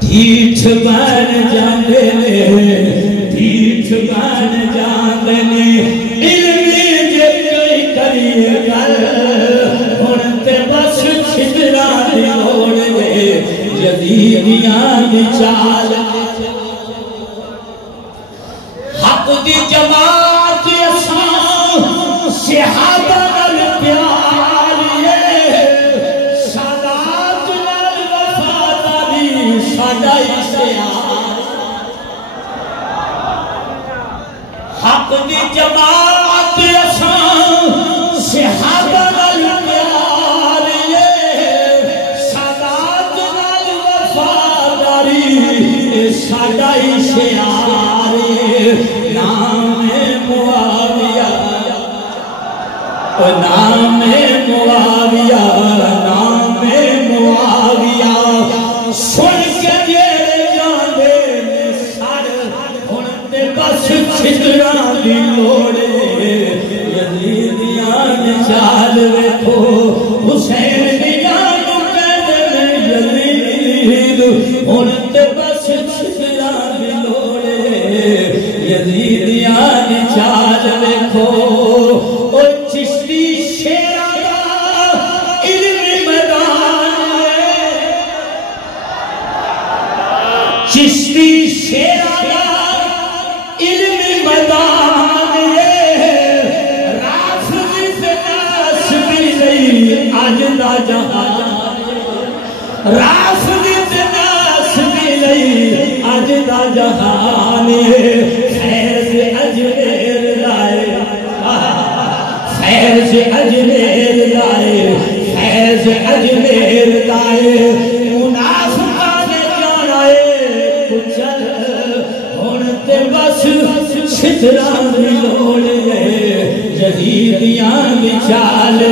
ٹھیٹھ بن جاندے نے ٹھیٹھ بن جاندے نے علمی جے کوئی کریے گل ہن تے بس چھترا دی لوڑ ہے یزیدیاں دی چال حق دی جماعت اساں صحابہ نال پیار ہے سادات نال وفاداری ساڈا اشتہار حق دی جماعت اساں صحابہ نال پیار ہے سادات نال وفاداری ساڈا اشتہار نام معاویہ نام معاویہ نام معاویہ سن کے جیڑے جاندے نے سر ہن تے بس چھتراں دی لوڑ یزیدیاں دی چال ویکھو حسین دیاں نوں کہندے نے یزید ہن تے بس چھتراں دی لوڑ یزیدیاں دی چال ویکھو او چشتی شیراں دا علمی میدان ہے چشتی شیراں دا علمی میدان ہے رافضی تے ناس بھی نہیں اج دا جہان رافضی تے ناس بھی نہیں اج دا جہان فیض اجمیر لائے فیض اجمیر لائے فیض اجمیر لائے منافقان جانا کچل ہن تے بس چھتراں دی لوڑ ہے یزیدیاں دی چال